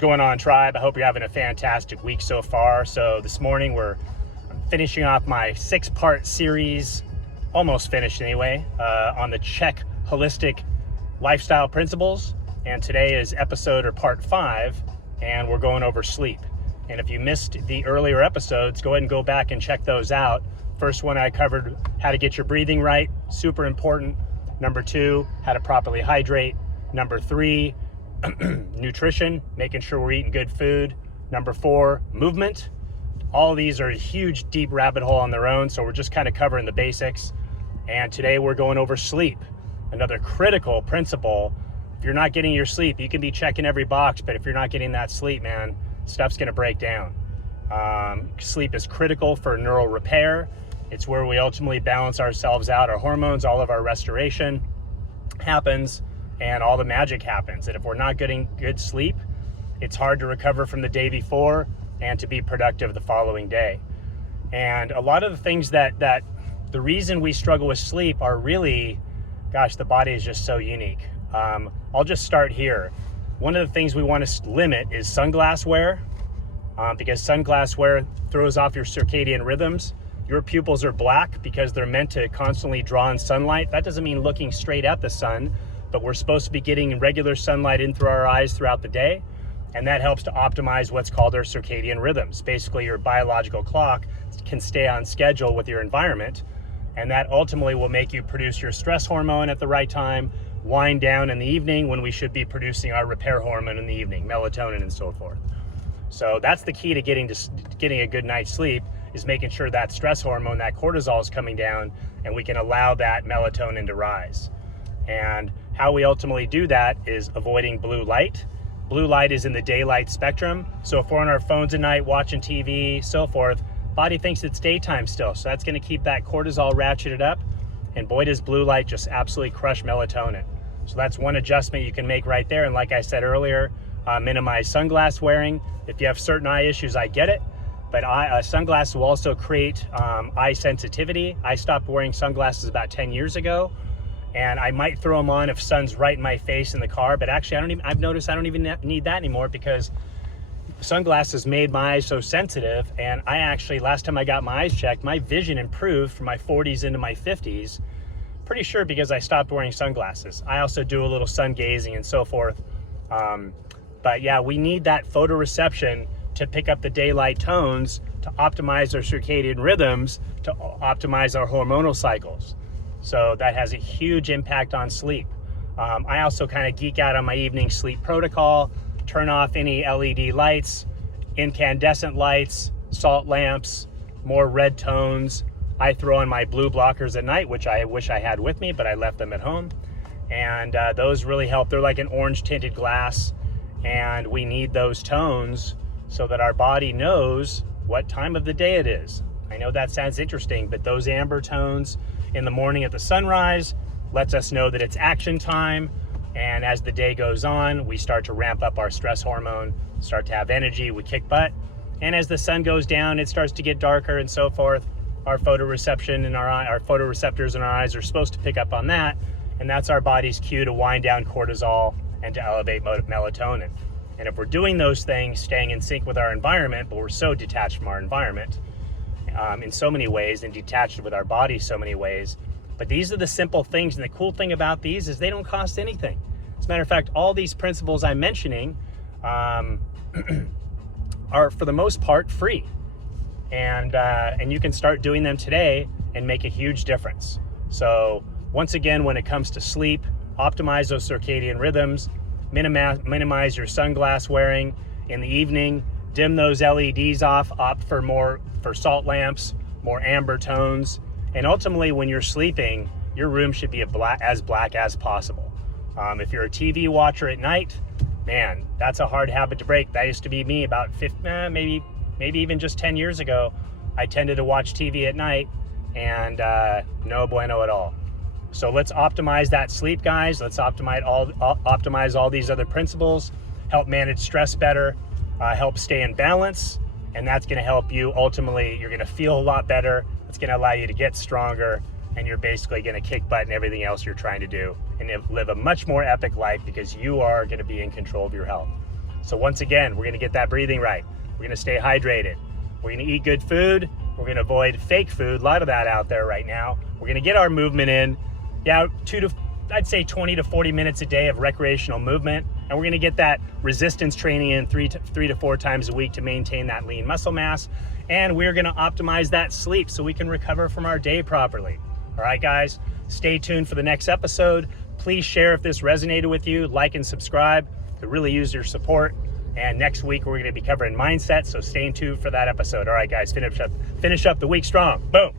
Going on, tribe? I hope you're having a fantastic week so far. So this morning we're finishing off my 6-part series, almost finished anyway, on the Czech holistic lifestyle principles. And today is episode or part 5, and we're going over sleep. And if you missed the earlier episodes, go ahead and go back and check those out. First one, I covered how to get your breathing right, super important. Number 2, how to properly hydrate. Number 3, nutrition, making sure we're eating good food. Number 4, movement. All of these are a huge, deep rabbit hole on their own, so we're just kind of covering the basics. And today we're going over sleep, another critical principle. If you're not getting your sleep, you can be checking every box, but if you're not getting that sleep, man, stuff's gonna break down. Sleep is critical for neural repair. It's where we ultimately balance ourselves out, our hormones, all of our restoration happens, and all the magic happens. And if we're not getting good sleep, it's hard to recover from the day before and to be productive the following day. And a lot of the things that the reason we struggle with sleep are really, gosh, the body is just so unique. I'll just start here. One of the things we want to limit is sunglass wear, because sunglass wear throws off your circadian rhythms. Your pupils are black because they're meant to constantly draw in sunlight. That doesn't mean looking straight at the sun, but we're supposed to be getting regular sunlight in through our eyes throughout the day. And that helps to optimize what's called our circadian rhythms. Basically, your biological clock can stay on schedule with your environment. And that ultimately will make you produce your stress hormone at the right time, wind down in the evening when we should be producing our repair hormone in the evening, melatonin and so forth. So that's the key to getting a good night's sleep, is making sure that stress hormone, that cortisol, is coming down, and we can allow that melatonin to rise. And how we ultimately do that is avoiding blue light. Blue light is in the daylight spectrum. So if we're on our phones at night, watching TV, so forth, body thinks it's daytime still. So that's gonna keep that cortisol ratcheted up. And boy, does blue light just absolutely crush melatonin. So that's one adjustment you can make right there. And like I said earlier, minimize sunglass wearing. If you have certain eye issues, I get it. But sunglasses will also create eye sensitivity. I stopped wearing sunglasses about 10 years ago. And I might throw them on if sun's right in my face in the car, but actually I've noticed I don't even need that anymore, because sunglasses made my eyes so sensitive. And I actually, last time I got my eyes checked, my vision improved from my 40s into my 50s. Pretty sure because I stopped wearing sunglasses. I also do a little sun gazing and so forth. But yeah, we need that photoreception to pick up the daylight tones, to optimize our circadian rhythms, to optimize our hormonal cycles. So that has a huge impact on sleep. I also kind of geek out on my evening sleep protocol, turn off any LED lights, incandescent lights, salt lamps, more red tones. I throw in my blue blockers at night, which I wish I had with me, but I left them at home. And those really help. They're like an orange tinted glass, and we need those tones so that our body knows what time of the day it is. I know that sounds interesting, but those amber tones in the morning at the sunrise lets us know that it's action time. And as the day goes on, we start to ramp up our stress hormone, start to have energy, we kick butt. And as the sun goes down, it starts to get darker and so forth. Our photoreception in our photoreceptors in our eyes are supposed to pick up on that. And that's our body's cue to wind down cortisol and to elevate melatonin. And if we're doing those things, staying in sync with our environment, but we're so detached from our environment in so many ways, and detached with our body so many ways. But these are the simple things, and the cool thing about these is they don't cost anything. As a matter of fact, all these principles I'm mentioning are for the most part free. And you can start doing them today and make a huge difference. So once again, when it comes to sleep, optimize those circadian rhythms, minimize your sunglass wearing in the evening, dim those LEDs off, opt for salt lamps, more amber tones. And ultimately, when you're sleeping, your room should be as black as possible. If you're a TV watcher at night, man, that's a hard habit to break. That used to be me about maybe even just 10 years ago. I tended to watch TV at night, and no bueno at all. So let's optimize that sleep, guys. Let's optimize all these other principles, help manage stress better, help stay in balance, and that's gonna help you. Ultimately, you're gonna feel a lot better. It's gonna allow you to get stronger, and you're basically gonna kick butt in everything else you're trying to do and live a much more epic life, because you are gonna be in control of your health. So once again, we're gonna get that breathing right. We're gonna stay hydrated. We're gonna eat good food. We're gonna avoid fake food, a lot of that out there right now. We're gonna get our movement in. Yeah, I'd say 20 to 40 minutes a day of recreational movement. And we're gonna get that resistance training in three to four times a week to maintain that lean muscle mass. And we're gonna optimize that sleep so we can recover from our day properly. All right, guys, stay tuned for the next episode. Please share if this resonated with you, like and subscribe. Could really use your support. And next week, we're gonna be covering mindset, so stay tuned for that episode. All right, guys, finish up the week strong. Boom.